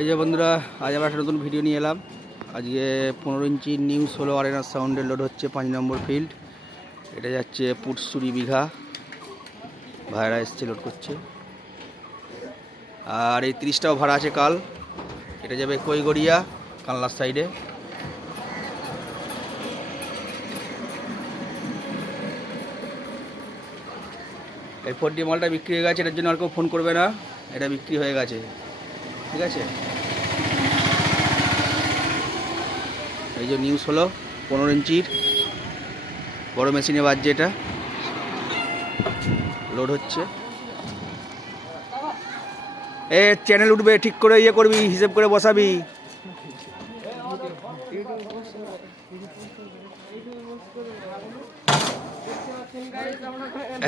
এই যে বন্ধুরা, আজ আবার একটা নতুন ভিডিও নিয়ে এলাম। আজকে 15 ইঞ্চি নিউ 16 আরেনা সাউন্ডের লোড হচ্ছে 5 নম্বর ফিল্ড। এটা যাচ্ছে পুটসুরি বিঘা, ভাড়া এসছে লোড করছে। আর এই 30টাও ভাড়া আছে কাল। এটা যাবে কৈগড়িয়া কানলার সাইডে। এই 4D মালটা বিক্রি হয়ে গেছে, এটার জন্য আর কেউ ফোন করবে না, এটা বিক্রি হয়ে গেছে। ঠিক আছে, এই যে নিউ 16 15 ইঞ্চির বড় মেশিনে বাজছে, এটা লোড হচ্ছে। এ চ্যানেল উঠবে, ঠিক করে ইয়ে করবি, হিসেব করে বসাবি।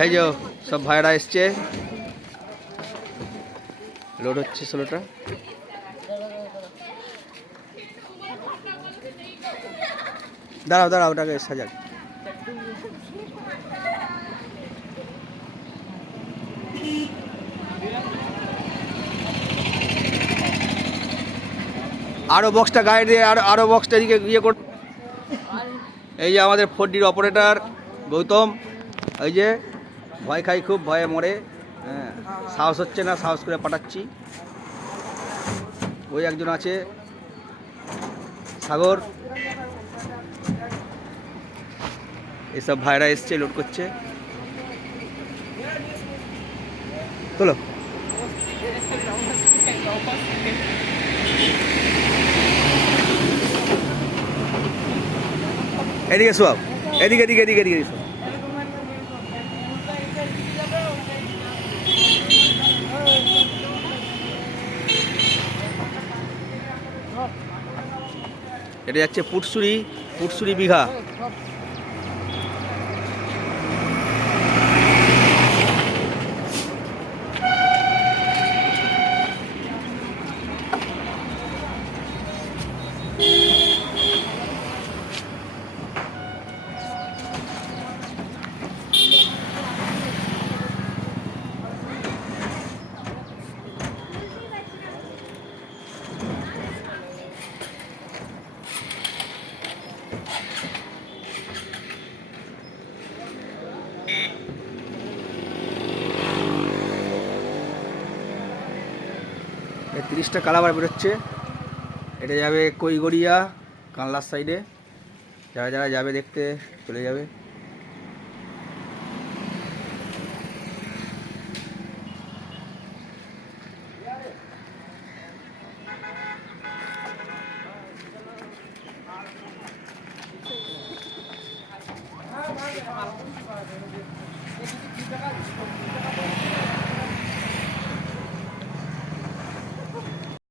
এই যে সব ভাইরা এসছে, লোড হচ্ছে 16টা। দাঁড়াও দাঁড়াও, ওটাকে সাজাক। আরো বক্সটা গায়ে দিয়ে আরো বক্সটা এদিকে ইয়ে কর। এই যে আমাদের 4Dর অপারেটর গৌতম, এই যে ভয় খাই, খুব ভয়ে মরে। হ্যাঁ, সাহস হচ্ছে না, সাহস করে পাঠাচ্ছি। ওই একজন আছে সাগর। এসব ভাইরা এসছে, লোড করছে। তোলো, এদিকে শোয়াও, এদিকে এদিকে এদিকে এদিকে শোয়াও। এটা যাচ্ছে পুটসুরি বিঘা। এই 30টা কালাবার বেরোচ্ছে। এটা যাবে কৈগড়িয়া কানলার সাইডে। যারা যারা যাবে দেখতে চলে যাবে।